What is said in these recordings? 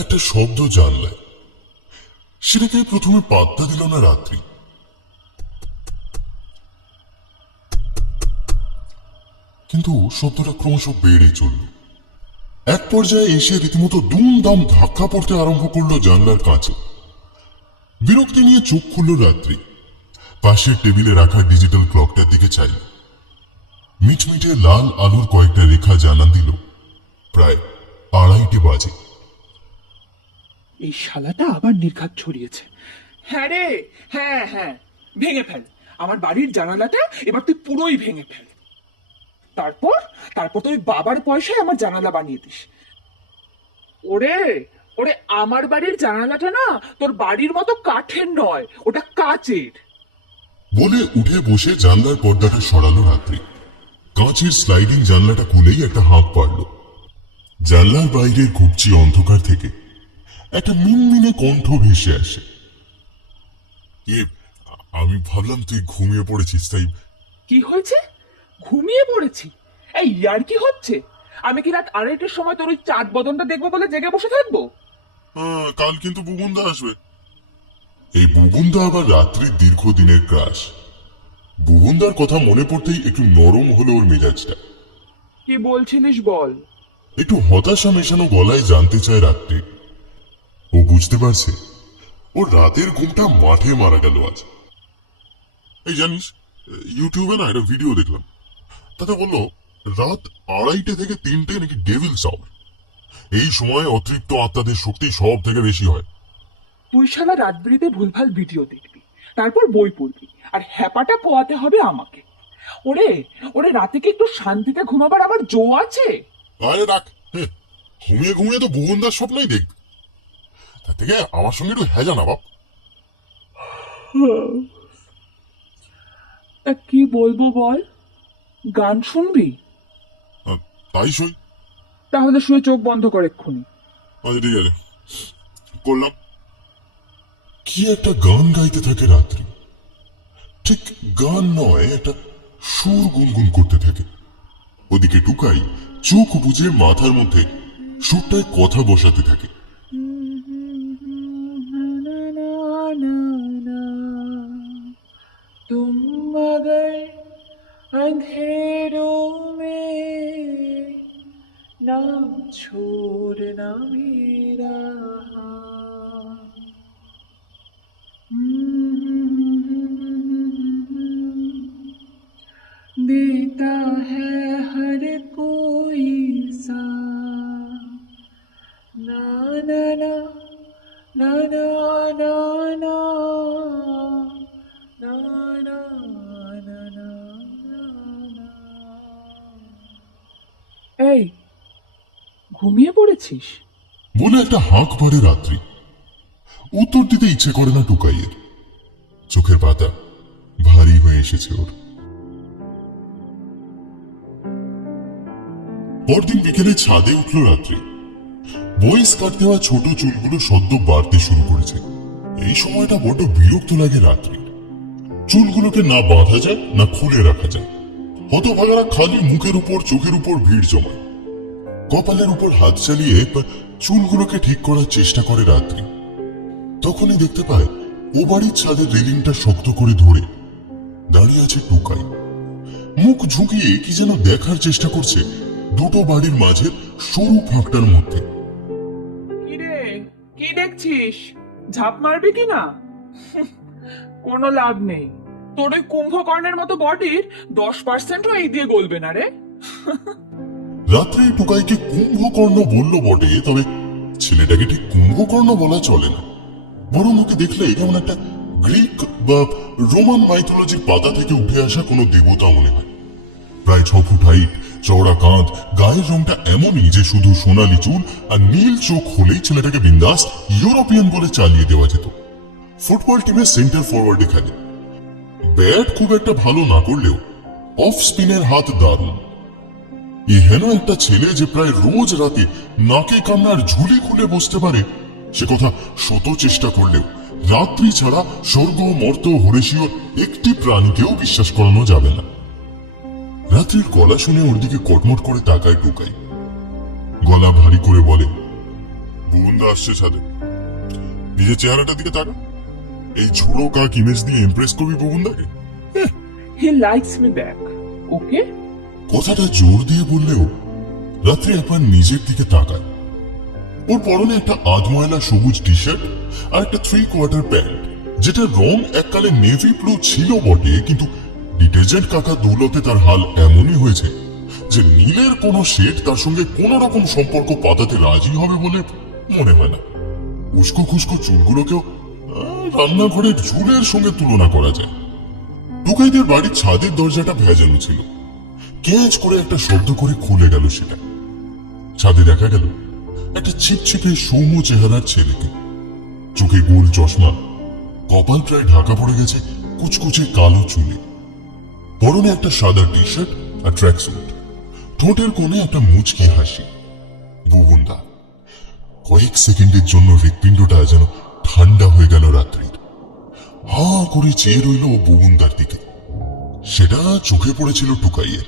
একটা শব্দ জানলায়। সেটাকে প্রথমে পাত্তা দিল না রাত্রি। কিন্তু শব্দটা ক্রমশ বেড়ে চলল। এক পর্যায়ে এসে রীতিমতো দুমদাম ধাক্কা পড়তে আরম্ভ করলো জানলার কাছে। বিরক্তি নিয়ে চোখ খুলল রাত্রি। পাশের টেবিলে রাখা ডিজিটাল ক্লকটার দিকে চাইল। মিটমিটে লাল আলোর কয়েকটা রেখা জানান দিল প্রায় 2:30 বাজে। এই শালাটা আবার নির্ঘাত ছড়িয়েছে। হ্যাঁ রে, হ্যাঁ হ্যাঁ, ভেঙে ফেল আমার বাড়ির জানালাটা। এবার তুই পুরোই ভেঙে ফেল। তারপর তারপর তুই বাবার পয়সায় আমার জানালা বানিয়ে দিস। ওরে ওরে, আমার বাড়ির জানালাটা না তোর বাড়ির মতো কাঠের নয়, ওটা কাচের। বলে উঠে বসে জানলার পর্দাটা সরালো রাত্রি। কাঁচের স্লাইডিং জানলাটা খুলেই একটা হাঁক পারল। জানলার বাইরের ঘুপচি অন্ধকার থেকে একটা মিনমিনে কণ্ঠ ভেসে আসে। আমি ভাবলাম তুই ঘুমিয়ে পড়েছিস, তাই। কি হয়েছে? ঘুমিয়ে পড়েছি? এই ইয়ার কি হচ্ছে? আমি কি রাত 2:30টার সময় তোর ওই চাঁদ বদনটা দেখবো বলে জেগে বসে থাকবো? কাল কিন্তু বুবুন্দা আসবে। এই বুবুন্দা আবার রাত্রির দীর্ঘদিনের ক্রাশ। বুবুন্দার কথা মনে পড়তেই একটু নরম হলো ওর মেজাজটা। কি বলছিলিস বল। একটু হতাশা মেশানো গলায় জানতে চায় রাত্রি। ও বুঝতে পারছে ওর রাতের ঘুমটা মাঠে মারা গেল আজ। এই জানিস, ইউটিউবে না একটা ভিডিও দেখলাম। তাতে বললো রাত 2:30 থেকে 3টে নাকি ডেভিলস আওয়ার। এই সময় অতৃপ্ত আত্মাদের শক্তি সব থেকে বেশি হয়। তুই শালা রাত বিরেতে ভুলভাল ভিডিও দেখবি, তারপর বই পড়বি, আর হ্যাপাটা পোয়াতে হবে আমাকে। ওরে ওরে, রাতে কি একটু শান্তিতে ঘুমাবার আবার জো আছে? আরে রাখ, ঘুমিয়ে ঘুমিয়ে তো বুবুন্দার স্বপ্নই দেখবি। তার থেকে আমার সঙ্গে একটু হ্যাঁ জানা বাপ। তা কি বলবো বল? গান শুনবি? তাই সই। তাহলে শুয়ে চোখ বন্ধ কর এক্ষুনি। আচ্ছা ঠিক আছে, করলাম। কি একটা গান গাইতে থাকে রাত্রি। ঠিক গান নয়, একটা সুর গুনগুন করতে থাকে। ওদিকে টুকাই চোখ বুঝে মাথার মধ্যে সুরটায় কথা বসাতে থাকে। तुम मगर अंधेरों में ना छोड़ना मेरा हाथ। देता है हर कोई सा ना ना ना ना ना ना ना না না না না না। এই, ঘুমিয়ে পড়েছিস? বলে একটা হাঁক পাড়ে রাত্রি। উত্তর দিতে ইচ্ছে করে না টুকাইয়ের। চোখের পাতা ভারী হয়ে এসেছে ওর। পরদিন বিকেলে ছাদে উঠল রাত্রি। বয়স কাটতে হওয়া ছোট চুলগুলো সদ্য বাড়তে শুরু করেছে। এই সময়টা বড্ড বিরক্ত লাগে রাত্রি। চুলগুলোকে না বাঁধা যায় না খুলে রাখা যায়। হতভাগারা খালি মুখের উপর চোখের উপর ভিড় জমায়। কপালের উপর হাত চালিয়ে চুলগুলোকে ঠিক করার চেষ্টা করে রাত্রি। তখনই দেখতে পায় ও বাড়ির ছাদের রেলিংটা শক্ত করে ধরে দাঁড়িয়ে আছে টুকাই। মুখ ঝুঁকিয়ে কি যেন দেখার চেষ্টা করছে দুটো বাড়ির মাঝের সরু ফাঁকটার মধ্যে। কি রে, কি দেখছিস? ঝাঁপ মারবি কিনা? কোনো লাভ নেই, তোর ওই কুম্ভকর্ণের মতো বডির 10%ও এই দিয়ে গলবে না রে। রাত্রে টুকাইকে কুম্ভকর্ণ বলল বটে, তবে ছেলেটাকে ঠিক কুম্ভকর্ণ বলা চলে না। বরং ওকে দেখলে কেমন একটা গ্রিক বা রোমান মাইথোলজির পাতা থেকে উঠে আসা কোনো দেবতা মনে হয়। প্রায় 6 ফুট হাইট, চওড়া কাঁধ, গায়ের রংটা এমনই যে শুধু সোনালি চুল আর নীল চোখ হলেই ছেলেটাকে বিন্দাস ইউরোপিয়ান বলে চালিয়ে দেওয়া যেত। ফুটবল টিমের সেন্টার ফরওয়ার্ডে খেলে। ব্যাট খুব একটা ভালো না করলেও অফ স্পিনের হাত দারুণ। হেন একটা ছেলে যে প্রায় রোজ রাতে নাকে কান্নার ঝুলি খুলে বসতে পারে, সে কথা শত চেষ্টা করলেও রাত্রি ছাড়া স্বর্গ মর্ত হরেশীয় একটি প্রাণীকেও বিশ্বাস করানো যাবে না। রাত্রির গলা শুনে ওর দিকে কটমট করে তাকায় টুকাই। গলা ভারী করে বলে, বুবুনদা আসছে ছাদে। নিজের চেহারাটার দিকে তাকা। এই ঝোড়ো কাক ইমেজ দিয়ে ইমপ্রেস করবি বুবুনদাকে? He likes me back. Okay. কথাটা জোর দিয়ে বললেও রাত্রি একবার নিজের দিকে তাকায়। ওর পরনে একটা আধময়লা সবুজ টি শার্ট আর একটা 3/4 প্যান্ট, যেটার রং এককালে নেভি ব্লু ছিল বটে, কিন্তু ডিটারজেন্ট কাকা দৌলতে তার হাল এমনই হয়েছে যে নীলের কোনো শেড তার সঙ্গে কোন রকম সম্পর্ক পাতাতে রাজি হবে বলে মনে হয় না। উস্কো খুস্কো চুলগুলোকেও রান্নাঘরের ঝুলের সঙ্গে তুলনা করা যায়। টুকাইদের বাড়ির ছাদের দরজাটা ভেজানো ছিল। ক্যাঁচ করে একটা শব্দ করে খুলে গেল সেটা। ছাদে দেখা গেল একটা ছিপছিপে সৌম্য চেহারার ছেলেকে। চোখে গোল চশমা, কপাল প্রায় ঢাকা পড়ে গেছে কুচকুচে কালো চুলে। পরনে একটা সাদা টি শার্ট আর ট্র্যাক স্যুট। ঠোঁটের কোণে একটা মুচকি হাসি। বুবুনদা। কয়েক সেকেন্ডের জন্য হৃৎপিণ্ডটা যেন ঠান্ডা হয়ে গেল রাত্রির। হা করে চেয়ে রইল বুবুনদার দিকে। সেটা চোখে পড়েছিল টুকাইয়ের।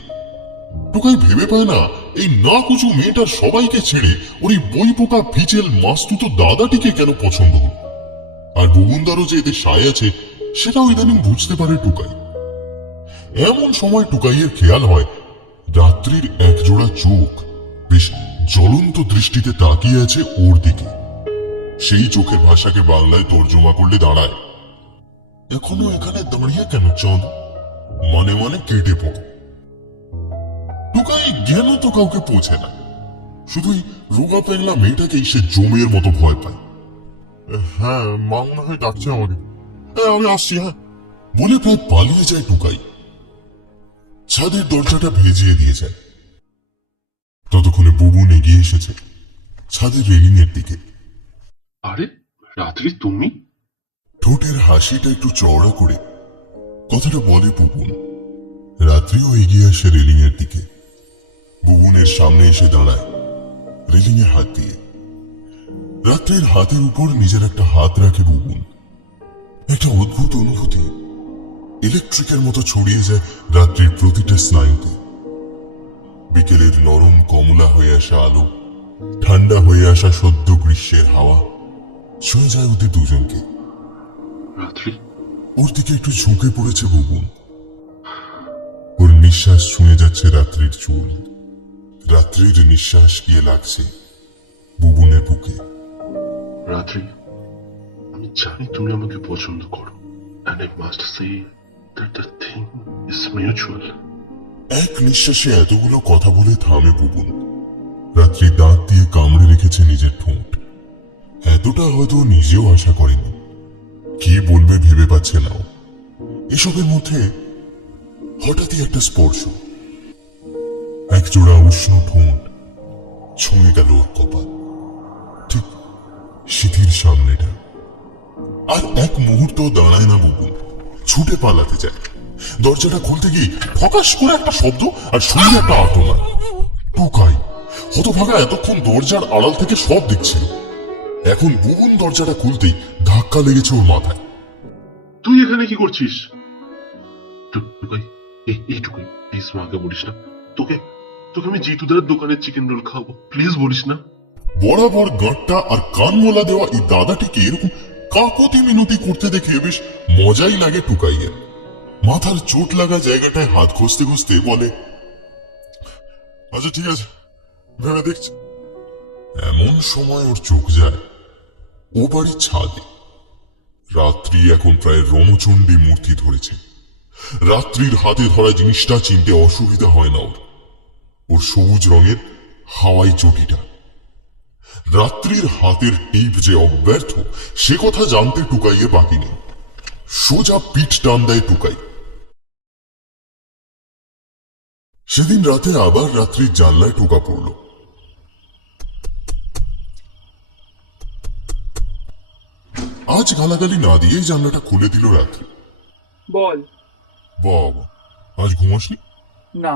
টুকাই ভেবে পায় না এই না কুচু মেয়েটার সবাইকে ছেড়ে ওর এই বই পোকা ফিচেল মাস্তুতো দাদাটিকে কেন পছন্দ হল। আর বুবুনদারও যে এতে সায় আছে সেটাও ইদানিং বুঝতে পারে টুকাই। এমন সময় টুকাইয়ের খেয়াল হয় রাত্রির একজোড়া চোখ বেশ জ্বলন্ত দৃষ্টিতে তাকিয়ে আছে ওর দিকে। সেই চোখের ভাষাকে বাংলায় তর্জমা করলে দাঁড়ায়, এখনো এখানে দাঁড়িয়ে কেন চাঁদ? মানে মানে কেটে পড়ো। টুকাই জ্ঞান তো কাউকে পৌঁছে না, শুধুই রোগা পেংলা মেয়েটাকেই সে জমের মতো ভয় পায়। হ্যাঁ, মা মনে হয় ডাকছে আমাকে। হ্যাঁ, আমি আসছি। হ্যাঁ বলে প্রায় পালিয়ে যায় টুকাই। ছাদের দরজাটা ভেজিয়ে দিয়ে যায়। ততক্ষণে বুবুন এগিয়ে এসেছে ছাদের রেলিং এর দিকে। আরে রাত্রি তুমি? ঠোঁটের হাসিটা একটু চওড়া করে কথাটা বলে বুবুন। রাত্রিও এগিয়ে আসে রেলিং এর দিকে। বুবুনের সামনে এসে দাঁড়ায় রেলিং এ হাত দিয়ে। রাত্রির হাতের উপর নিজের একটা হাত রাখে বুবুন। একটা অদ্ভুত অনুভূতি ইলেকট্রিকের মতো ছড়িয়ে যায় রাত্রির প্রতিটা স্নায়ুতে। বিকেলের নরম কমলা হয়ে আসা আলো, ঠান্ডা হয়ে আসা সদ্য গ্রীষ্মের হাওয়া ছুঁয়ে যায় ওদের দুজনকে। রাত্রি ওর দিকে একটু ঝুঁকে পড়েছে বুবুন। ওর নিঃশ্বাস ছুঁয়ে যাচ্ছে রাত্রির চুল। রাত্রির নিঃশ্বাস গিয়ে লাগছে বুবুনের বুকে। রাত্রি, আমি জানি তুমি আমাকে পছন্দ করো, and I must say that the thing is mutual. এক নিঃশ্বাসে এতগুলো কথা বলে থামে বুবুন। রাত্রি দাঁত দিয়ে কামড়ে রেখেছে নিজের ঠোঁট। এতটা হয়তো নিজেও আশা করেনি। কি বলবে ভেবে পাচ্ছে না ও। এসবের মধ্যে হঠাৎই একটা স্পর্শ, এক জোড়া উষ্ণ ঠোঁট ছুঁয়ে গেল ওর কপাল, ঠিক সিঁথির সামনেটা। আর এক মুহূর্ত দাঁড়ায় না বুবুন, ছুটে পালাতে যায়। দরজাটা খুলতে গিয়ে ফকাস করে একটা শব্দ আর শুনে একটা আর্তনাদ। টুকাই হতভাগা এতক্ষণ দরজার আড়াল থেকে সব দেখছিল। এখন বুবুন দরজাটা খুলতেই ধাক্কা লেগেছে ওর মাথায়। তুই এখানে কি করছিস? টুকাই, এই টুকাই, প্লিজ মাকে বলিস না। তোকে তোকে আমি জিতুদার দোকানের চিকেন রোল খাওয়াবো, প্লিজ বলিস না। বরাবর গাঁটটা আর কানমোলা দেওয়া এই দাদাটিকে এরকম কাকতি মিনতি করতে দেখে বেশ মজাই লাগে টুকাইয়ের। মাথার চোট লাগা জায়গাটায় হাত ঘষতে ঘষতে বলে, আচ্ছা ঠিক আছে, ভেবে দেখছি। এমন সময় ওর চোখ যায় ও বাড়ির ছাদে। রাত্রি এখন প্রায় রণচণ্ডী মূর্তি ধরেছে। রাত্রির হাতে ধরা জিনিসটা চিনতে অসুবিধা হয় না ওর। ওর সবুজ রঙের হাওয়াই চটিটা। রাত্রির হাতের টিপ যে অব্যর্থ সে কথা জানতে টুকাইয়ে বাকি নেই। সোজা পিঠ টান দেয় টুকাই। সেদিন রাতে আবার রাত্রির জানলায় টোকা পড়ল। আজ গালাগালি না দিয়েই জানলাটা খুলে দিল রাত্রি। বল। বাবা, আজ ঘুমাসনি? না।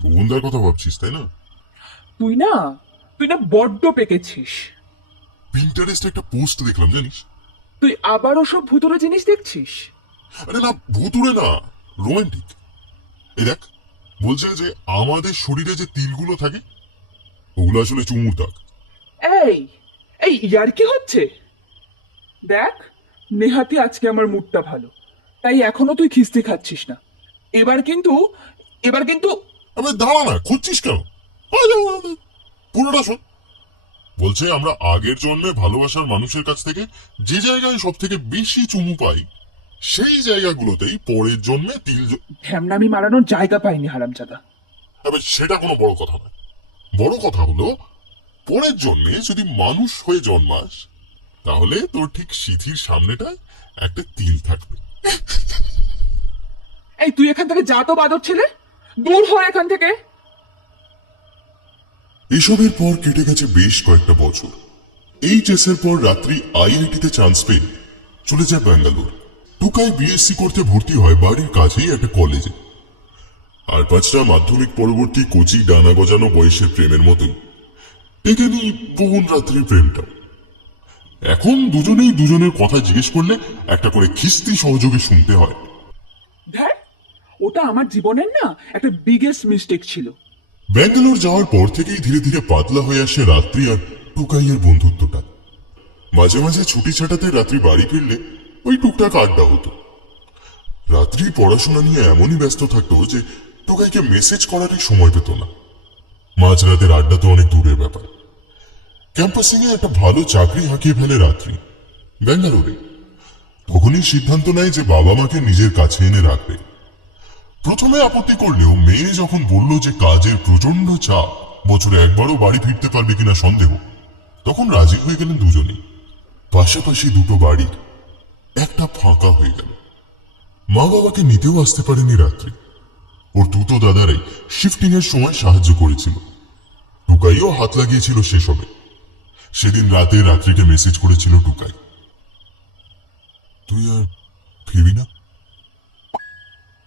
বুবুনদার কথা ভাবছিস তাই না? তুই না বড্ড পেকেছিস। পিন্টারেস্টে একটা পোস্ট দেখলাম জানিস? তুই আবার ওসব ভুতুরে জিনিস দেখছিস? আরে না, ভুতুরে না, রোমান্টিক। এই দেখ, বলছে যে আমাদের শরীরে যে তিলগুলো থাকে ওগুলো আসলে চুমুর দাগ। এই এই ইয়ার কি হচ্ছে? দেখ, নেহাতি আজকে আমার মুডটা ভালো, তাই এখনো তুই খিস্তি খাচ্ছিস না। এবার কিন্তু আবে দাঁড়া না, খুঁজছিস কেন? পুরোটা শোন। বলছে আমরা আগের জন্মে ভালোবাসার মানুষের কাছ থেকে যে জায়গায় সব থেকে বেশি চুমু পাই, সেই জায়গাগুলোতেই পরের জন্মে ঢ্যামনামি মারানোর জায়গা পাইনি হারামজাদা। সেটা কোনো বড় কথা নয়। বড় কথা হলো, পরের জন্মে যদি মানুষ হয়ে জন্মাস, তাহলে তোর ঠিক সিঁথির সামনেটা একটা তিল থাকবে। এই তুই এখান থেকে যা তো বাদর ছেলে, দূর হ এখান থেকে। এসবের পর কেটে গেছে বেশ কয়েকটা বছর। এইচএস এর পর রাত্রি আইআইটিতে চান্স পেয়ে চলে যায় ব্যাঙ্গালোর। টুকাই বিএসসি করতে ভর্তি হয় বাড়ির কাছেই একটা কলেজে। আর 5টা মাধ্যমিক পরবর্তী কচি ডানা গজানো বয়সের প্রেমের মতোই টেকেনি বহুন রাত্রির প্রেমটা। এখন দুজনেই দুজনের কথা জিজ্ঞেস করলে একটা করে খিস্তি সহযোগে শুনতে হয়। ধ্যার, ওটা আমার জীবনের না একটা বিগেস্ট মিস্টেক ছিল। ব্যাঙ্গালোর যাওয়ার পর থেকেই ধীরে ধীরে পাতলা হয়ে আসে রাত্রি আর টুকাইয়ের বন্ধুত্বটা। মাঝে মাঝে ছুটি ছাটাতে রাত্রি বাড়ি ফিরলে ওই টুকটাক আড্ডা হতো। রাত্রি পড়াশোনা নিয়ে এমনই ব্যস্ত থাকতো যে টুকাইকে মেসেজ করারই সময় পেত না। মাঝরাতের আড্ডা তো অনেক দূরের ব্যাপার। ক্যাম্পাসিং এ একটা ভালো চাকরি হাঁকিয়ে ফেলে রাত্রি ব্যাঙ্গালোরে। তখনই সিদ্ধান্ত নেয় যে বাবা মাকে নিজের কাছে এনে রাখবে। প্রথমে আপত্তি করলেও মেয়ে যখন বলল যে কাজের প্রচন্ড চাপ, বছরে একবারও বাড়ি ফিরতে পারবে কিনা সন্দেহ, তখন রাজি হয়ে গেলেন দুজনেই। পাশাপাশি দুটো বাড়ির একটা ফাঁকা হয়ে গেল। মা বাবাকে নিতেও আসতে পারেনি রাত্রি। ওর দুটো দাদারাই শিফটিং এর সময় সাহায্য করেছিল। টুকাইও হাত লাগিয়েছিল সেসবে। সেদিন রাতে রাত্রিকে মেসেজ করেছিল টুকাই, তুই আর ফিরবি না?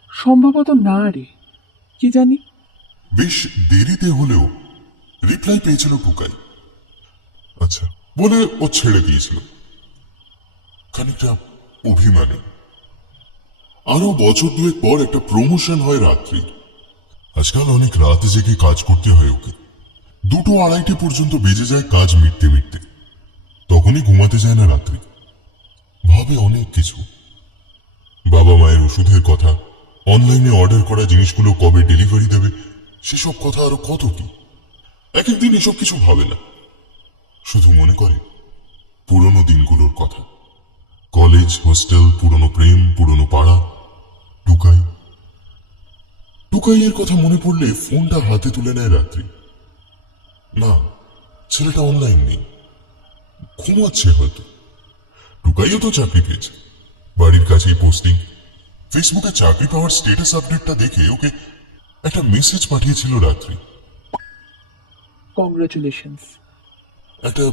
সম্ভবত না রে, কি জানি। বেশ দেরিতে হলেও রিপ্লাই পেয়েছিল টুকাই। আচ্ছা বলে ও ছেড়ে দিয়েছিল খানিকটা অভিমানে। আরো বছর দুয়েক পর একটা প্রমোশন হয় রাত্রির। আজকাল অনেক রাত জেগে কাজ করতে হয় ওকে। 2-2-2:30 পর্যন্ত বেজে যায় কাজ মিটতে মিটতে। তখনই ঘুমাতে যায় না রাত্রি। ভাবে অনেক কিছু, বাবা মায়ের ওষুধের কথা, অনলাইনে অর্ডার করা জিনিসগুলো কবে ডেলিভারি দেবে, সেসব কথা আরো কত কি। এক একদিন এসব কিছু ভাবে না, শুধু মনে করে পুরনো দিনগুলোর কথা। কলেজ, হোস্টেল, পুরনো প্রেম, পুরনো পাড়া, টুকাই। টুকাইয়ের কথা মনে পড়লে ফোনটা হাতে তুলে নেয় রাত্রি। না, ছেলেটা অনলাইন নেই, ঘুমাচ্ছে হয়তো। টুকাইও তো চাকরি পেয়েছে, বাড়ির কাছেই পোস্টিং। ফেসবুকে চাকরি পাওয়ার স্ট্যাটাস আপডেটটা দেখে ওকে একটা মেসেজ পাঠিয়েছিল রাত্রি। কংগ্রাচুলেশনস। একটা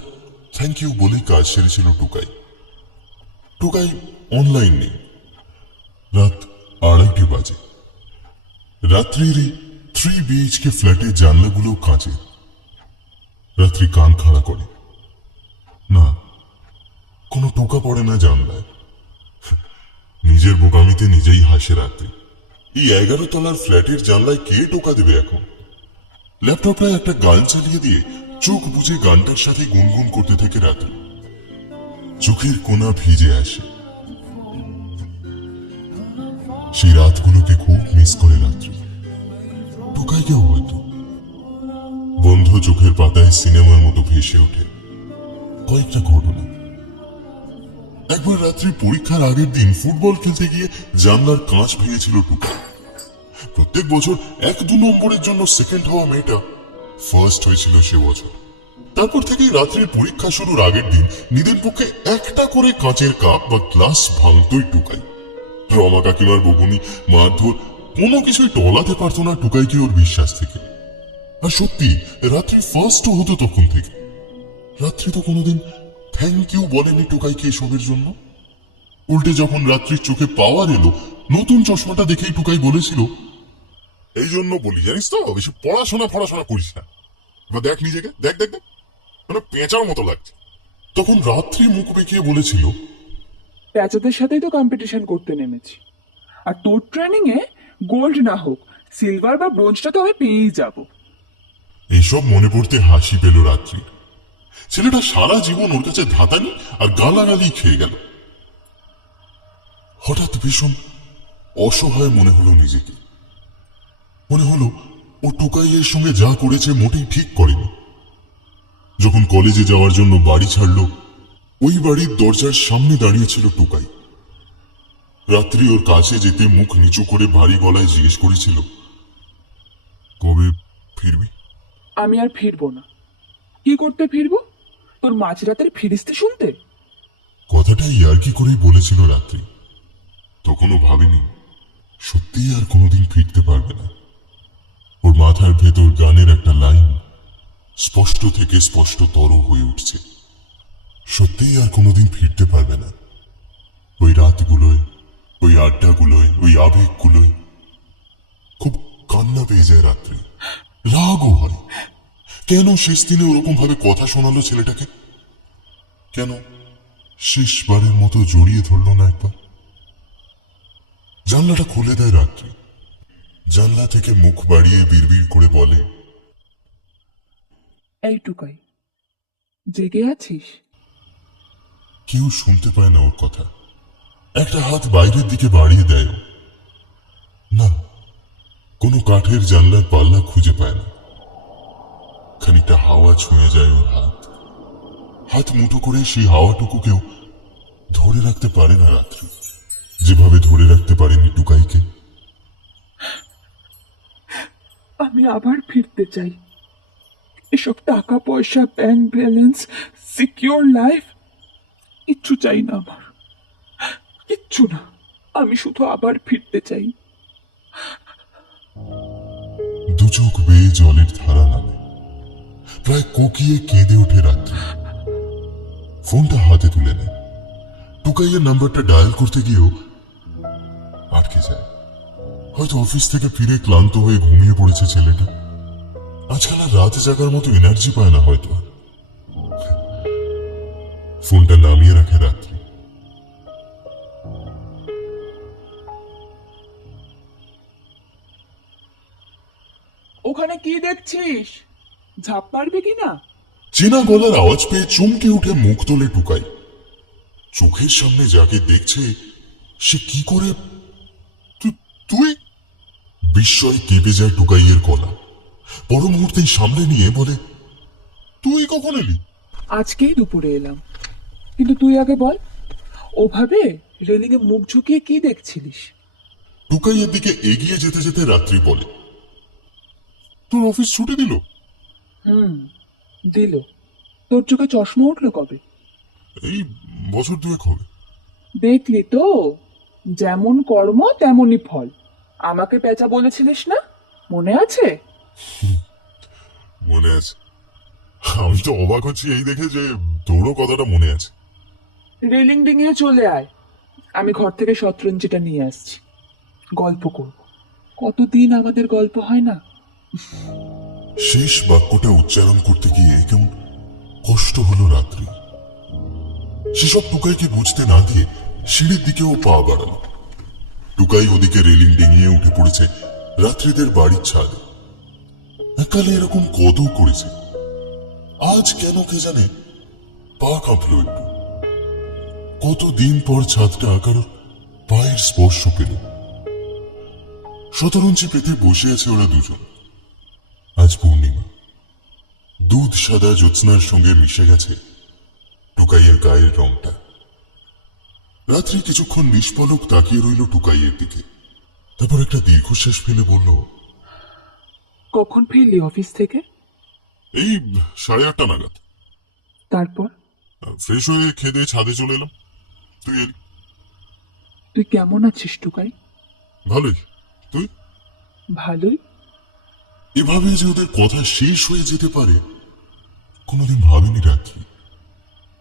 থ্যাংক ইউ বলেই কাজ সেরেছিল টুকাই। টুকাই অনলাইন নেই। রাত 2:30 বাজে। রাত্রির 3 BHK ফ্ল্যাটের জানলাগুলো কাঁচে। রাত্রি কান খাড়া করে। না, কোনো টোকা পড়ে না জানলায়। নিজের বোকামিতে নিজেই হাসে রাত্রি। এই 11 তলার ফ্ল্যাটের জানলায় কে টোকা দেবে এখন? ল্যাপটপটায় একটা গান চালিয়ে দিয়ে চোখ বুজে গানটার সাথে গুনগুন করতে থাকে রাত্রি। চোখের কোনা ভিজে আসে। সেই রাতগুলোকে খুব মিস করে রাত্রি। টুকাইকেও হয়তো। বন্ধ চোখের পাতায় সিনেমার মতো ভেসে ওঠে কয়েকটা ঘটনা। একবার রাত্রি পরীক্ষার আগের দিন ফুটবল খেলতে গিয়ে জানলার কাঁচ ভেঙেছিল টুকাই। প্রত্যেক বছর 1-2 নম্বরের জন্য সেকেন্ড হওয়া মেয়েটা ফার্স্ট হয়েছিল সে বছর। তারপর থেকেই রাত্রির পরীক্ষা শুরুর আগের দিন নিজের পক্ষে একটা করে কাঁচের কাপ বা গ্লাস ভাঙতই টুকাই। রমা কাকিমার বকুনি, মারধর, কোনো কিছুই টলাতে পারতো না টুকাইকে ওর বিশ্বাস থেকে। আর সত্যি রাত্রি ফার্স্টও হতো তখন থেকে। রাত্রি তো কোনোদিন থ্যাংক ইউ বলেনি টুকাইকে এসবের জন্য। উল্টে যখন রাত্রির চোখে পাওয়ার এলো, নতুন চশমাটা দেখেই টুকাই বলেছিল, এই জন্য বলি জানিস তো, বেশি পড়াশোনা করিস না, বা দেখ নিজেকে, দেখ দেখ দেখ, মানে পেঁচার মতো লাগছে। তখন রাত্রি মুখ বেঁকিয়ে বলেছিল, প্যাচাদের সাথেই তো কম্পিটিশন করতে নেমেছি, আর তোর ট্রেনিং এ গোল্ড না হোক সিলভার বা ব্রোঞ্জটা তো আমি পেয়েই যাব। এইসব মনে পড়তে হাসি পেল রাত্রির। ছেলেটা সারা জীবন ওর কাছে ধাতানি আর গালাগালি খেয়ে গেল। হঠাৎ ভীষণ অসহায় মনে হলো নিজেকে। মনে হলো ও টুকাইয়ের সঙ্গে যা করেছে মোটেই ঠিক করেনি। যখন কলেজে যাওয়ার জন্য বাড়ি ছাড়লো, ওই বাড়ির দরজার সামনে দাঁড়িয়েছিল টুকাই। রাত্রি ওর কাছে যেতে মুখ নিচু করে ভারী গলায় জিজ্ঞেস করেছিল, কবে ফিরবি? আমি আর ফিরবো না। কি করতে ফিরবো? তোর মাঝরাতের ফিরিস্তি শুনতে? কথাটা ইয়ার্কি করেই বলেছিল রাত্রি। তখনও ভাবেনি সত্যিই আর কোনোদিন ফিরতে পারবে না। ওর মাথার ভেতর গানের একটা লাইন স্পষ্ট থেকে স্পষ্টতর হয়ে উঠছে। সত্যিই আর কোনোদিন ফিরতে পারবে না। ওই রাতগুলোয়, ওই আড্ডাগুলোয়, ওই আবেগগুলোয় খুব কান্না পেয়ে যায় রাত্রি। রাগও হয়। কেন শেষ দিনে ওরকম ভাবে কথা শোনালো ছেলেটাকে? কেন শেষবারের মতো জড়িয়ে ধরলো না একবার? জানলাটা খুলে দেয় রাত্রি। জানলা থেকে মুখ বাড়িয়ে বিড়বিড় করে বলে, এই টুকাই, জেগে আছিস? কেউ শুনতে পায় না ওর কথা। একটা হাত বাইরের দিকে বাড়িয়ে দেয় ও। না, কোনো কাঠের জানলার পাল্লা খুঁজে পায় না। খানিকটা হাওয়া ছুঁয়ে যায় ওর হাত। হাত মুঠো করে সেই হাওয়াটুকুকেও ধরে রাখতে পারে না রাত্রি, যেভাবে ধরে রাখতে পারেনি টুকাইকে। আমি আবার ফিরতে চাই। এসব টাকা পয়সা, ব্যাংক ব্যালেন্স, সিকিউর লাইফ কিচ্ছু চাই না আমার। কিচ্ছু না। আমি শুধু আবার ফিরতে চাই। দু চোখ বেয়ে জলের ধারা নামে। প্রায় কোকিয়ে কেঁদে ওঠে রাত্রি। ফোনটা হাতে তুলে নেয়। টুকাইয়ের নাম্বারটা ডায়াল করতে গিয়েও আটকে যায়। হয়তো অফিস থেকে ফিরে ক্লান্ত হয়ে ঘুমিয়ে পড়েছে ছেলেটা। আজকাল আর রাত জাগার মতো এনার্জি পায় না হয়তো। ফোনটা নামিয়ে রাখে রাত্রি। ওখানে কি দেখছিস? ঝাঁপ মারবি কিনা? চেনা গলার আওয়াজ পেয়ে চমকে উঠে মুখ তোলে টুকাই। চোখের সামনে যাকে দেখছে সে কি করে তুই? বিস্ময় কেঁপে যায় টুকাইয়ের গলা। পর মুহূর্তেই সামনে নিয়ে বলে, তুই কখন এলি? আজকেই দুপুরে এলাম। কিন্তু তুই আগে বল, ওভাবে রেলিংয়ে মুখ ঝুঁকিয়ে কি দেখছিলিস? টুকাইয়ের দিকে এগিয়ে যেতে যেতে রাত্রি বলে, তোর অফিস ছুটি দিল? দিল। তোর চোখে চশমা উঠলো কবে? এই বছর দুয়েক হবে। দেখলি তো, যেমন কর্ম তেমনই ফল। আমাকে পেঁচা বলেছিলিস না, মনে আছে? মনে আছে। আমি তো অবাক হচ্ছি এই দেখে যে তোরও কথাটা মনে আছে। রেলিং ডিঙিয়ে চলে আয়। আমি ঘর থেকে শতরঞ্জিটা নিয়ে আসছি। গল্প করব। কতদিন আমাদের গল্প হয় না। শেষ বাক্যটা উচ্চারণ করতে গিয়ে কেমন কষ্ট হলো রাত্রি। সেসব টুকাইকে বুঝতে না দিয়ে সিঁড়ির দিকেও পা বাড়াল। টুকাই ওদিকে রেলিং ডিঙিয়ে উঠে পড়েছে রাত্রিদের বাড়ির ছাদে। এককালে এরকম কত করেছে। আজ কেন কে জানে পা কাঁপলো একটু। কতদিন পর ছাদটা কারোর পায়ের স্পর্শ পেল। শতরঞ্চি পেতে বসে আছে ওরা দুজন। আজ পূর্ণিমা। দুধ সাদা জ্যোৎস্নার সঙ্গে মিশে গেছে টুকাইয়ের গায়ের রংটা। রাত্রি কিছুক্ষণ নিষ্পলক তাকিয়ে রইল টুকাইয়ের দিকে। তারপর একটা দীর্ঘশ্বাস ফেলে বলল, কখন ফিরলি অফিস থেকে? এই 8:30 নাগাদ। তারপর ফ্রেশ হয়ে খেয়ে ছাদে চলে এলাম। তুই এলি? তুই কেমন আছিস টুকাই? ভালোই। তুই? ভালোই। এভাবে যে ওদের কথা শেষ হয়ে যেতে পারে কোনোদিন ভাবিনি রাত্রি।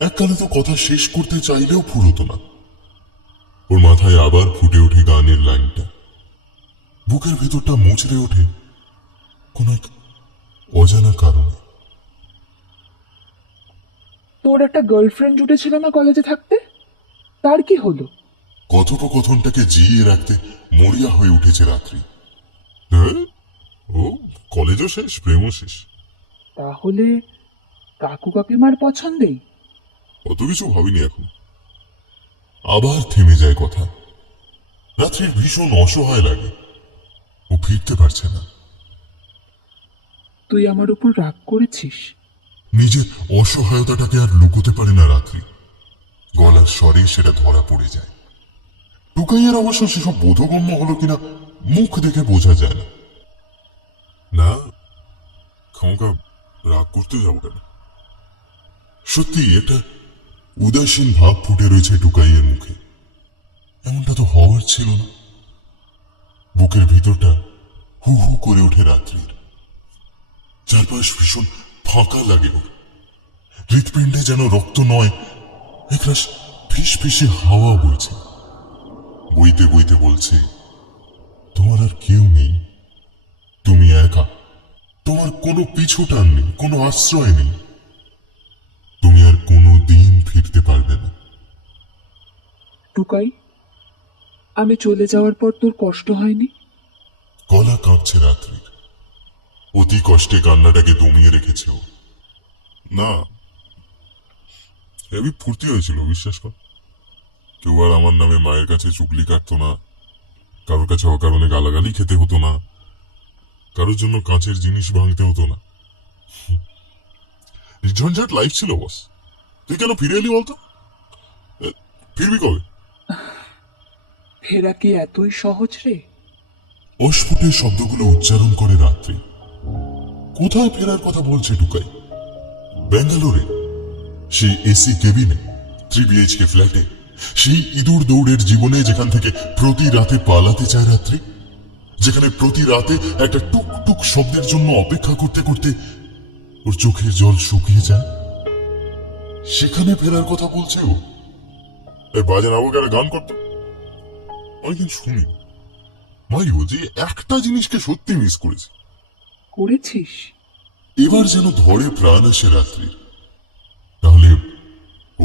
এককালে তো কথা শেষ করতে চাইলেও ফুরোতো না। ওর মাথায় আবার ফুটে ওঠে গানের লাইনটা। বুকের ভেতরটা মুচড়ে ওঠে কোন এক অজানা কারণে। তোর একটা গার্লফ্রেন্ড জুটেছিল না কলেজে থাকতে? তার কি হলো? কথোপকথনটাকে জিইয়ে রাখতে মরিয়া হয়ে উঠেছে রাত্রি। হ্যাঁ, ও কলেজও শেষ, প্রেমও শেষ। তাহলে কাকু কাকিমার পছন্দেই? অত কিছু ভাবিনি এখন। আবার থেমে যায় কথা। রাত্রির ভীষণ অসহায় লাগে। ও ফিরতে পারছে না। তুই আমার উপর রাগ করেছিস? নিজের অসহায়তাটাকে আর লুকোতে পারে না রাত্রি। গলার স্বরে সেটা ধরা পড়ে যায়। টুকাইয়ের অবশ্য সেসব বোধগম্য হলো কিনা মুখ দেখে বোঝা যায় না। না, খামোকা রাগ করতে যাবো কেন? সত্যি একটা উদাসীন ভাব ফুটে রয়েছে টুকাইয়ের মুখে। এমনটা তো হওয়ার ছিল না। বুকের ভিতরটা হু হু করে ওঠে রাত্রির। চারপাশ ভীষণ ফাঁকা লাগে ওর। হৃৎপিণ্ডে যেন রক্ত নয়, একরাশ ফিস ফিসে হাওয়া বইছে। বইতে বইতে বলছে, তোমার আর কেউ নেই, তুমি একা। তোমার কোনো পিছু টান নেই, কোনো আশ্রয় নেই। তুমি আর কোনো দিন ফিরতে পারবে না। টুকাই, আমি চলে যাওয়ার পর তোর কষ্ট হয়নি? গলা কাঁপছে রাত্রির। অতি কষ্টে কান্নাটাকে দমিয়ে রেখেছে ও। না, হেবি ফুর্তি হয়েছিল, বিশ্বাস কর। কেউ আর আমার নামে মায়ের কাছে চুগলি কাটতো না, কারোর কাছে অকারণে গালাগালি খেতে হতো না, কারোর জন্য কাঁচের জিনিস ভাঙতে হতো না। ঝঞ্ঝাট লাইফ ছিল বস। তুই কেন ফিরে এলি বলতো? ফিরবি কবে? ফেরা কি এতই সহজ রে? অস্ফুটের শব্দগুলো উচ্চারণ করে রাত্রি। কোথায় ফেরার কথা বলছে টুকাই? ব্যাঙ্গালোরে, সেই এসি কেবিনে, 3 BHK ফ্ল্যাটে, সেই ইঁদুর দৌড়ের জীবনে যেখান থেকে প্রতি রাতে পালাতে চায় রাত্রি, যেখানে প্রতি রাতে একটা টুক টুক শব্দের জন্য অপেক্ষা করতে করতে ওর চোখের জল শুকিয়ে যায়। সেখানে ফেরার কথা বলছে ও। বাজে নাবকের গান করতো অনেকদিন শুনি। ভাই বলছি, একটা জিনিসকে সত্যি মিস করেছি। করেছিস? এবার যেন ধরে প্রাণ আসে রাত্রির। তাহলে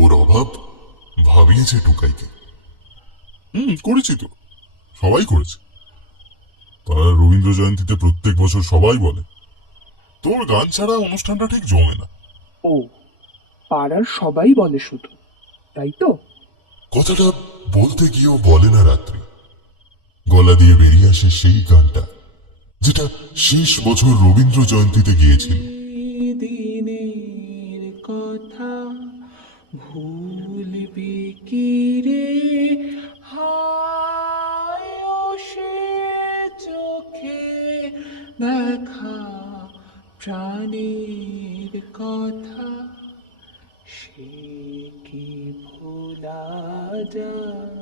ওর অভাব ভাবিয়েছে টুকাইকে। করেছি তো, সবাই করেছে। পাড়ার রবীন্দ্র জয়ন্তীতে প্রত্যেক বছর সবাই বলে, তোর গান ছাড়া অনুষ্ঠানটা ঠিক জমে না। ও, পাড়ার সবাই বলে শুধু, তাই তো? কথাটা বলতে গিয়েও বলে না রাত্রি। গলা দিয়ে বেরিয়ে আসে সেই গানটা যেটা শেষ বছর রবীন্দ্র জয়ন্তীতে গিয়েছিল। দিনের কথা ভুলবি কি রে, হায় ও সে চোখে দেখা প্রাণীর কথা, সে কি ভোলা যায়?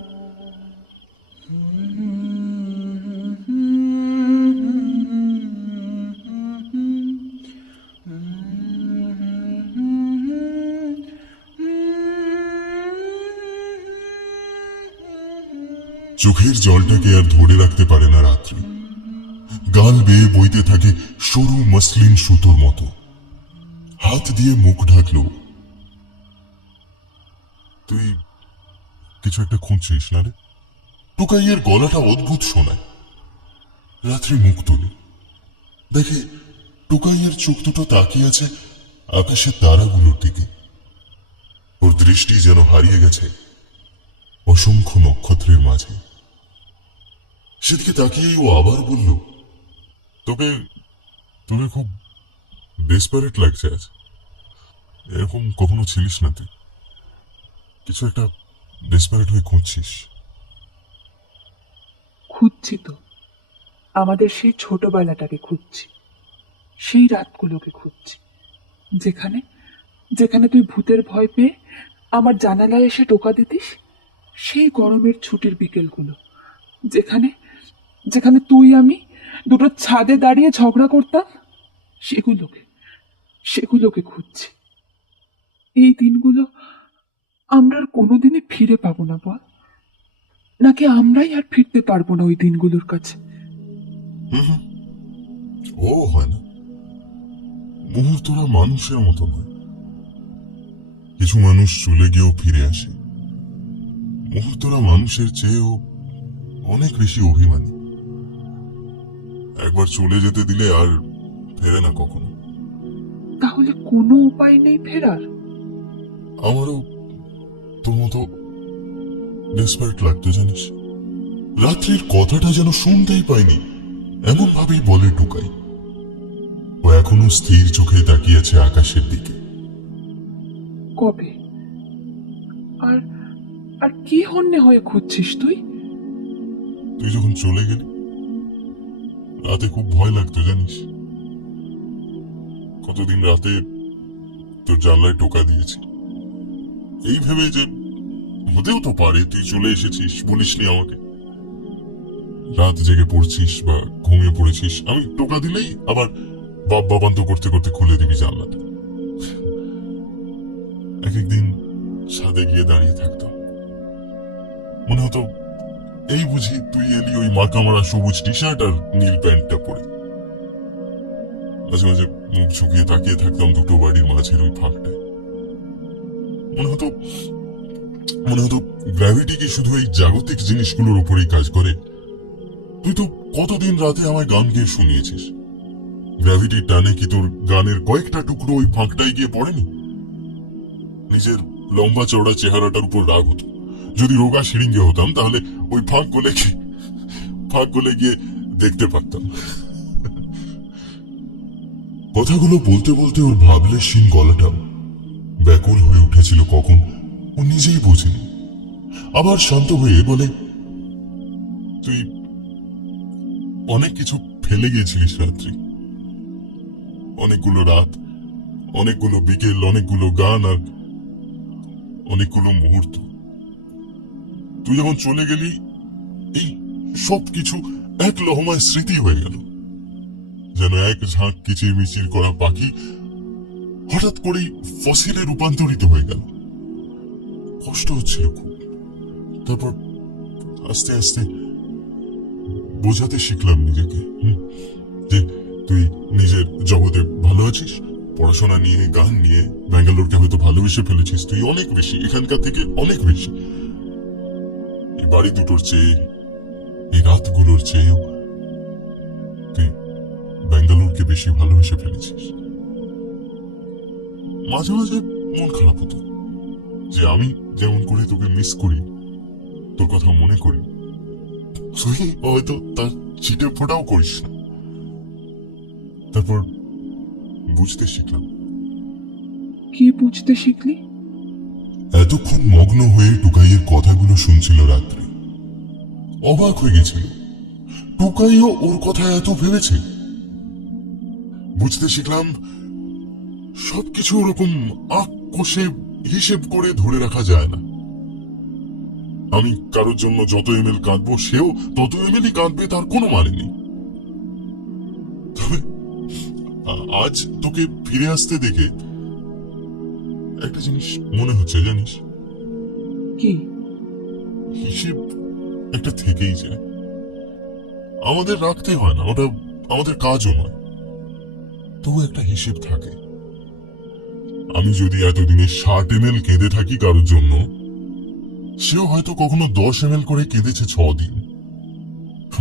চোখের জলটাকে আর ধরে রাখতে পারে না রাত্রি। গাল বেয়ে বইতে থাকে সরু মসলিন সুতোর মতো। হাত দিয়ে মুখ ঢাকলো। তুই কিছু একটা খুঁজছিস না রে? টুকাইয়ের গলাটা অদ্ভুত শোনায়। রাত্রি মুখ তুলে দেখে টুকাইয়ের চোখ দুটো তাকিয়ে আছে আকাশের তারাগুলোর দিকে। ওর দৃষ্টি যেন হারিয়ে গেছে অসংখ্য নক্ষত্রের মাঝে। সেদিকে তাকিয়েই ও আবার বলল, তোকে তোকে খুব ডেসপারেট লাগছে আজ। এরকম কখনো ছিলিস না তুই। কিছু একটা ডেসপারেট হয়ে খুঁজছিস। খুঁজছি তো, আমাদের সেই ছোটবেলাটাকে খুঁজছি, সেই রাতগুলোকে খুঁজছি, যেখানে যেখানে তুই ভূতের ভয় পেয়ে আমার জানালায় এসে টোকা দিতিস, সেই গরমের ছুটির বিকেলগুলো, যেখানে যেখানে তুই আমি দুটো ছাদে দাঁড়িয়ে ঝগড়া করতাম, সেগুলোকে সেগুলোকে খুঁজছি। এই দিনগুলো আমরা আর কোনোদিনই ফিরে পাবো না বল? নাকি আমরাই আর ফিরতে পারবো না ওই দিনগুলোর কাছে? ও হয় না, মুহূর্তরা মানুষের মতো নয়। কিছু মানুষ চলে গিয়েও ফিরে আসে। মুহূর্তরা মানুষের চেয়েও অনেক বেশি অভিমানী। একবার চলে যেতে দিলে আর ফেরে না কখনো। তাহলে কোনো উপায় নেই ফেরার? আমারও তোর মতো ডেসপারেট লাগতো জানিস। রাত্রির কথাটা যেন শুনতেই পাইনি এমন ভাবেই বলে টুকাই। ও এখনো স্থির চোখে তাকিয়ে আছে আকাশের দিকে। কবে? আর আর কি হন্যে হয়ে খুঁজছিস তুই? তুই যখন চলে গেলি রাতে খুব ভয় লাগতো জানিস। কতদিন রাতে তোর জানলায় টোকা দিয়েছি এই ভেবে যে হতেও তো পারে তুই চলে এসেছিস, বলিসনি আমাকে। রাত জেগে পড়ছিস বা ঘুমিয়ে পড়েছিস, আমি টোকা দিলেই আবার বাবান্ত করতে করতে খুলে দিবি জানলাটা। এক একদিন ছাদে গিয়ে দাঁড়িয়ে থাকতাম, মনে হতো এই বুঝি তুই এলি ওই মাকামারা সবুজ টি শার্ট আর নীল প্যান্টটা পরে। মাঝে মাঝে মুখ ঝুঁকিয়ে তাকিয়ে থাকতাম দুটো বাড়ির মাঝের ওই ফাঁকটায়। মনে হতো গ্র্যাভিটি কি শুধু এই জাগতিক জিনিসগুলোর উপরেই কাজ করে? তুই তো কতদিন রাতে আমায় গান গেয়ে শুনিয়েছিস। গ্র্যাভিটির টানে কি তোর গানের কয়েকটা টুকরো ওই ফাঁকটায় গিয়ে পড়েনি? নিজের লম্বা চওড়া চেহারাটার উপর রাগ হতো। যদি রোগা সিরিঙ্গে হতাম তাহলে ওই ফাঁক গলে গিয়ে দেখতে পারতাম। কথাগুলো বলতে বলতে ওর ভাবলেশীন গলাটাও ব্যাকুল হয়ে উঠেছিল কখন ও নিজেই বোঝেনি। আবার শান্ত হয়ে বলে, তুই অনেক কিছু ফেলে গিয়েছিলিস রাত্রি। অনেকগুলো রাত, অনেকগুলো বিকেল, অনেকগুলো গান আর অনেকগুলো মুহূর্ত। তুই যখন চলে গেলি এই সব কিছু এক লহমায় স্মৃতি হয়ে গেল। যেন এক ঝাঁক কিচির মিচির করা পাখি হঠাৎ করেই ফসিলে রূপান্তরিত হয়ে গেল। কষ্ট হচ্ছিল খুব। তারপর আস্তে আস্তে বোঝাতে শিখলাম নিজেকে যে তুই নিজের জগতে ভালো আছিস, পড়াশোনা নিয়ে, গান নিয়ে। ব্যাঙ্গালোরকে হয়তো ভালোবেসে ফেলেছিস তুই অনেক বেশি, এখানকার থেকে অনেক বেশি। এই বাড়ি দুটোর চেয়ে, এই রাতগুলোর চেয়েও তুই ব্যাঙ্গালোরকে বেশি ভালোবেসে ফেলেছিস। মাঝে মাঝে মন খারাপ হতো যে আমি যেমন করে তোকে মিস করি, তোর কথা মনে করি, তুই হয়তো তার ছিটে ফোটাও করিস না। তারপর বুঝতে শিখলাম। কি বুঝতে শিখলি? এতক্ষণ মগ্ন হয়ে টুকাইয়ের কথাগুলো শুনছিল রাত্রে। অবাক হয়ে গেছিল টুকাইও ওর কথা এত ভেবেছে। বুঝতে শিখলাম সবকিছু ওরকম আঁক কষে হিসেব করে ধরে রাখা যায় না। আমি কারোর জন্য যত এমএল কাঁদবো সেও তত এমএলই কাঁদবে, তার কোনো মানে নেই। তবে আজ তোকে ফিরে আসতে দেখে একটা জিনিস মনে হচ্ছে জানিস। কি? হিসেব একটা থেকেই যায়, আমাদের রাখতে হয় না, ওটা আমাদের কাজও নয়, তবু একটা হিসেব থাকে। আমি যদি এতদিনে 60 এমএল কেঁদে থাকি কারোর জন্য, সেও হয়তো কখনো 10 এমএল করে কেঁদেছে 6 দিন।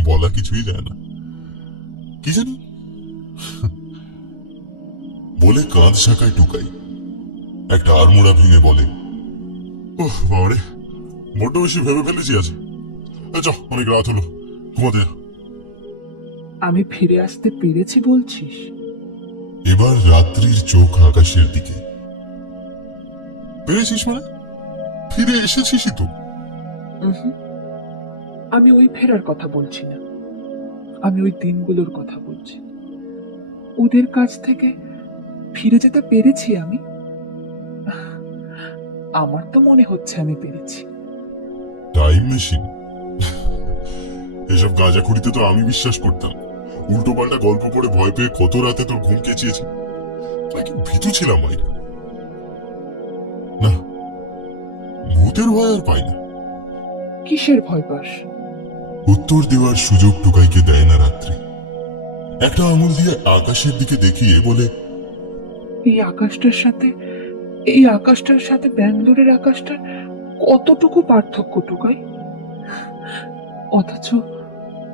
বলা কিছুই যায় না, কি জানি। বলে কাঁধ শাখায় টুকাই একটা আড়মোড়া ভেঙে বলে, ওহ বাবারে, বড্ড বেশি ভেবে ফেলেছি আছে। অনেক রাত হলো, ঘুমাতে যা। আমি ফিরে আসতে পেরেছি বলছিস? এবার রাত্রির চোখ আকাশের দিকে। পেরেছিস মানে? ফিরে এসেছিসই তো। আমি ওই ফেরার কথা বলছি না, আমি ওই দিনগুলোর কথা বলছি। ওদের কাছ থেকে ফিরে যেতে পেরেছি আমি। আমার তো মনে হচ্ছে আমি পেরেছি। Time machine? এসব গাঁজাখুরিতে তো আমি বিশ্বাস করতাম। উল্টো পাল্টা গল্প পড়ে ভয় পেয়ে কত রাতে তোর ঘুম কেচিয়েছে। নাকি ভীতু ছিলাম বাইরে। না, ভূতের ভয় আর পাই না। কিসের ভয় পাস? উত্তর দেওয়ার সুযোগ টুকাইকে দেয় না রাত্রি। একটা আঙুল দিয়ে আকাশের দিকে দেখিয়ে বলে, এই আকাশটার সাথে ব্যাঙ্গালোরের আকাশটার কতটুকু পার্থক্য টুকাই।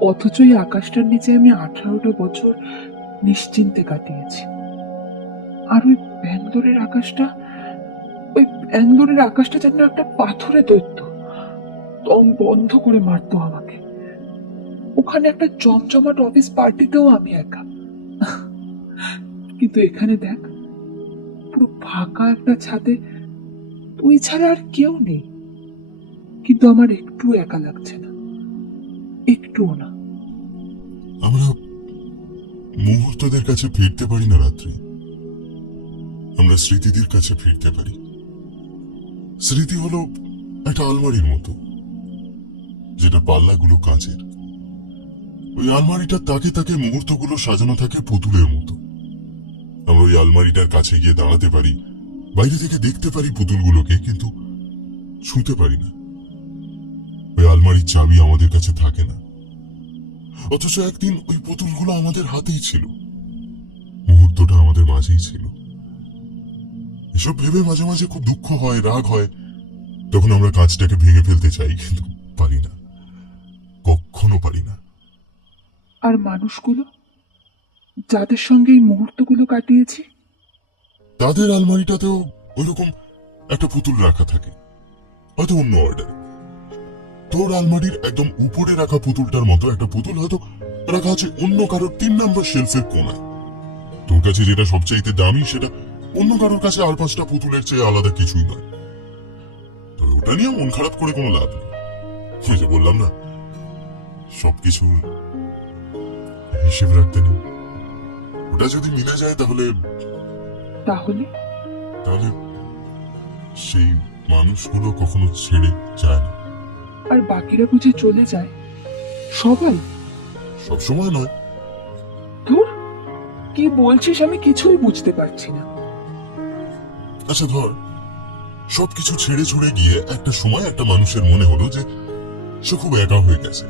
অথচ এই আকাশটার নিচে আমি 18টা বছর নিশ্চিন্তে কাটিয়েছি। আর ওই ব্যাঙ্গালোরের আকাশটা যেন একটা পাথরে দৈত্য, দম বন্ধ করে মারতো আমাকে। ওখানে একটা জমজমাট অফিস পার্টিতেও আমি একা, কিন্তু এখানে দেখ, পুরো ফাঁকা একটা ছাদে তুই ছাড়া আর কেউ নেই, কিন্তু আমার একটু একা লাগছে না, একটুও না। আমরা মুহূর্তদের কাছে ফিরতে পারি না রাত্রি, আমরা স্মৃতিদের কাছে ফিরতে পারি। স্মৃতি হলো একটা আলমারির মতো, যেটা পাল্লাগুলো কাঁচের। ওই আলমারিটার তাকে তাকে মুহূর্তগুলো সাজানো থাকে পুতুলের মতো। আমরা ওই আলমারিটার কাছে গিয়ে দাঁড়াতে পারি, বাইরে থেকে দেখতে পারি পুতুলগুলোকে, কিন্তু ছুঁতে পারি না। ওই আলমারির চাবি আমাদের কাছে থাকে না, অথচ একদিন ওই পুতুলগুলো আমাদের হাতেই ছিল, মুহূর্তটা আমাদের মাঝেই ছিল। এসব ভেবে মাঝে মাঝে খুব দুঃখ হয়, রাগ হয়। তখন আমরা কাঁচটাকে ভেঙে ফেলতে চাই, কিন্তু পারি না, কখনো পারি না। আর মানুষগুলো যাদের সঙ্গে এই মুহূর্তগুলো কাটিয়েছি, তাদের আলমারিটাতেও ওইরকম একটা পুতুল রাখা থাকে, হয়তো অন্য অর্ডার। তোর আলমারির একদম উপরে রাখা পুতুলটার মতো একটা পুতুল হয়তো রাখা আছে অন্য কারোর 3 নম্বর শেলফের কোনায়। তোর কাছে যেটা সবচাইতে দামি, সেটা অন্য কারোর কাছে আর 5টা পুতুলের চেয়ে আলাদা কিছুই নয়। তবে ওটা নিয়ে মন খারাপ করে কোনো লাভ নেই। ওই যে বললাম না, সবকিছুর হিসেব রাখতে নেই। ওটা যদি মিলে যায় তাহলে তাহলে তাহলে সেই মানুষগুলো কখনো ছেড়ে যায় না। আর বাকিরা বুঝে চলে যায়? সবাই? সবসময় নয়। ধুর, কি বলছিস আমি কিছুই বুঝতে পারছি না। আচ্ছা ধর, সবকিছু ছেড়ে ছুড়ে গিয়ে একটা সময় একটা মানুষের মনে হলো যে সে খুব একা হয়ে গেছে।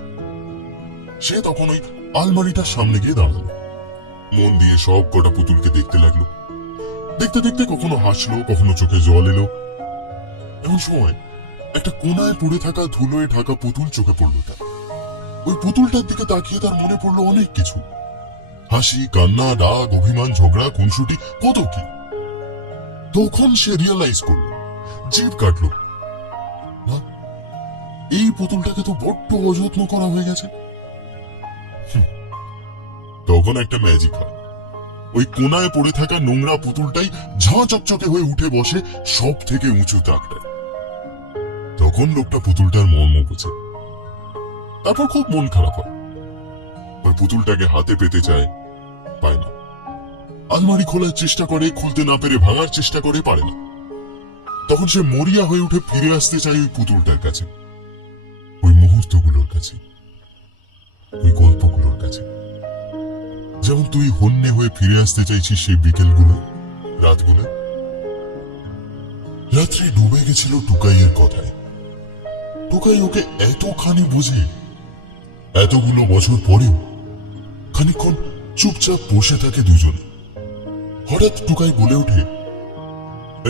সে তখন ওই আলমারিটার সামনে গিয়ে দাঁড়ালো, মন দিয়ে সব কটা পুতুলকে দেখতে লাগলো। দেখতে দেখতে কখনো হাসলো, কখনো চোখে জল এলো। এমন সময় একটা কোনায় পড়ে থাকা ধুলোয় ঢাকা পুতুল চোখে পড়লো তার। ওই পুতুলটার দিকে তাকিয়ে তার মনে পড়লো অনেক কিছু, হাসি, কান্না, রাগ, অভিমান, ঝগড়া, খুনসুটি, কত কি। তখন সে রিয়েলাইজ করলো, জিভ কাটলো, না, এই পুতুলটাকে তো বড্ড অযত্ন করা হয়ে গেছে। তখন একটা ম্যাজিক হয়, ওই কোনায় পড়ে থাকা নোংরা পুতুলটাই ঝাঁ চকচকে হয়ে উঠে বসে সব থেকে উঁচু তাকটায়। তখন লোকটা পুতুলটার মর্ম বোঝে। তারপর খুব মন খারাপ হয়, ওই পুতুলটাকে হাতে পেতে চায়, পায় না। আলমারি খোলার চেষ্টা করে, খুলতে না পেরে ভাঙার চেষ্টা করে, পারে না। তখন সে মরিয়া হয়ে উঠে ফিরে আসতে চায় ওই পুতুলটার কাছে, ওই মুহূর্তগুলোর কাছে, ওই গল্পগুলোর কাছে। যেমন তুই হন্যে হয়ে ফিরে আসতে চাইছিস সেই বিকেলগুলো, রাতগুলো। রাত্রে ডুবে গেছিল টুকাইয়ের কথায়। টুকাই ওকে এতখানি বুঝে, এতগুলো বছর পরেও খানিকক্ষণ চুপচাপ বসে থাকে দুজনে। হঠাৎ টুকাই বলে ওঠে,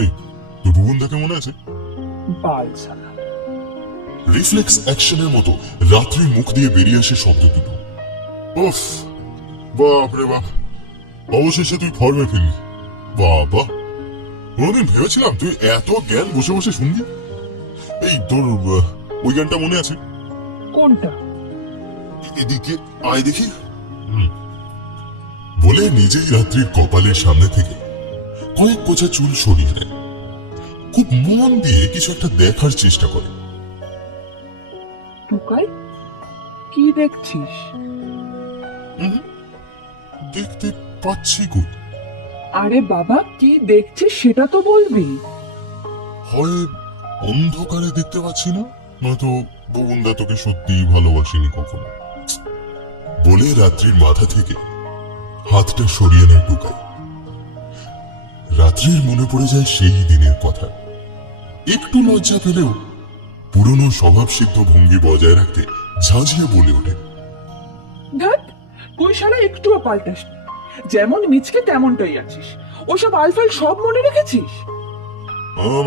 এই, তোর ভুবনদাকে মনে আছে? বাল সালা। রিফ্লেক্স অ্যাকশনের মতো রাত্রি মুখ দিয়ে বেরিয়ে আসে শব্দ দুটো। উফ, বাপ রে বাপ, অবশেষে তুই ফর্মে ফিরলি। বাবা, কোনোদিন ভেবেছিলাম তুই এত জ্ঞান বসে বসে শুনবি। এই তোর ওই গানটা মনে আছে? কোনটা? এদিকে আয় দেখি। বলে নিজেই রাত্রির কপালের সামনে থেকে কয়েক গোছা চুল সরিয়ে নেয়। খুব মন দিয়ে কিছু একটা দেখার চেষ্টা করে। টুকাই, কি দেখছিস? দেখতে পাচ্ছি কই? আরে বাবা, কি দেখছিস সেটা তো বলবি। হয় অন্ধকারে দেখতে পাচ্ছি না, নয়তো ভুবনদা তোকে সত্যিই ভালোবাসিনি কখনো। বলে রাত্রির মাথা থেকে হাতটা সরিয়ে নেয় টুকাই। রাত্রির মনে পড়ে যায় সেই দিনের কথা। একটু লজ্জা পেলেও পুরনো স্বভাবসিদ্ধ ভঙ্গি বজায় রাখতে ঝাঁঝিয়ে বলে ওঠে, ধ্যাৎ, তুই শালা একটুও পাল্টাসনি, যেমন মিচকে তেমনটাই আছিস। ওসব আলফাল সব মনে রেখেছিস?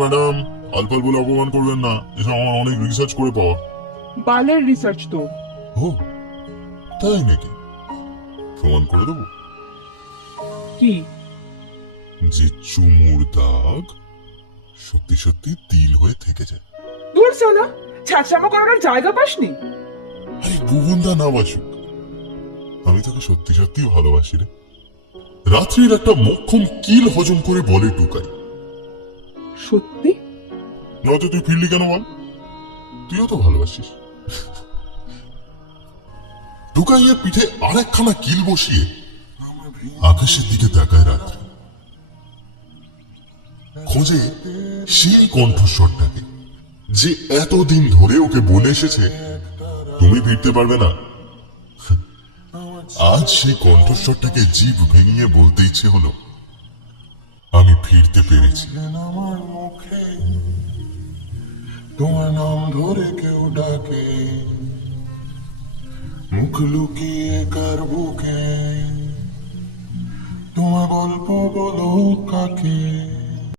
ম্যাডাম, আলপাল বলে অপমান করবেন না, এসব আমার অনেক রিসার্চ করে পাওয়া। বালের রিসার্চ তোর। ও তাই নাকি? প্রমাণ করে দেবো। কি? যে চুমুর দাগ সত্যি সত্যি তিল হয়ে থেকে যায়। দূর সালা, ছ্যাঁচড়ামো করার জায়গা পাসনি? আরে বুবনদা না বাসুক, আমি তাকে সত্যি সত্যি ভালোবাসি রে। রাত্রির একটা মোক্ষম কিল হজম করে বলে টুকাই, সত্যি? নয়তো তুই ফিরলি কেন বল? তুইও তো ভালোবাসিস। টুকাইয়ের পিঠে আরেকখানা কিল বসিয়ে আকাশের দিকে তাকায় রাত্রি, খোঁজে সেই কণ্ঠস্বরটাকে যে এতদিন ধরে ওকে বলে এসেছে তুমি ফিরতে পারবে না। আজ সেই কণ্ঠস্বরটাকে জিভ ভেঙে বলতে ইচ্ছে হলো, আমি ফিরতে পেরেছি। আমার মুখে তোমার নাম ধরে কেউ ডাকে, মুখ লুকিয়ে কার বুকে তোমার গল্প বলো কাকে।